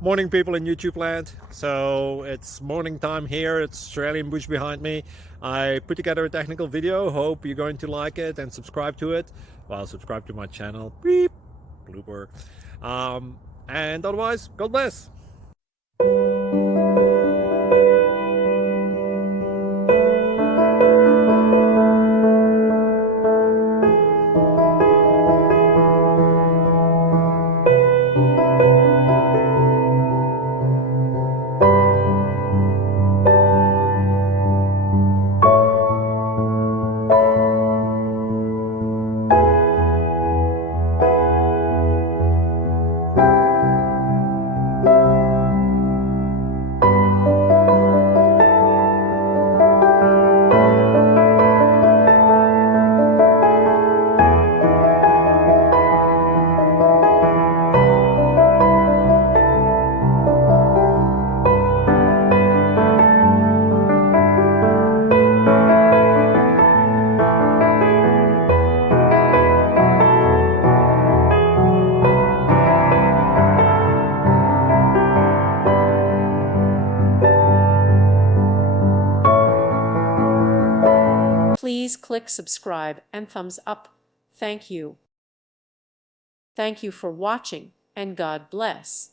Morning, people in YouTube land. So it's morning time here. It's Australian bush behind me. I put together a technical video. Hope you're going to like it and subscribe to it. Well, subscribe to my channel. Beep. Blooper. And otherwise, God bless. Please click subscribe and thumbs up. Thank you. Thank you for watching, and God bless.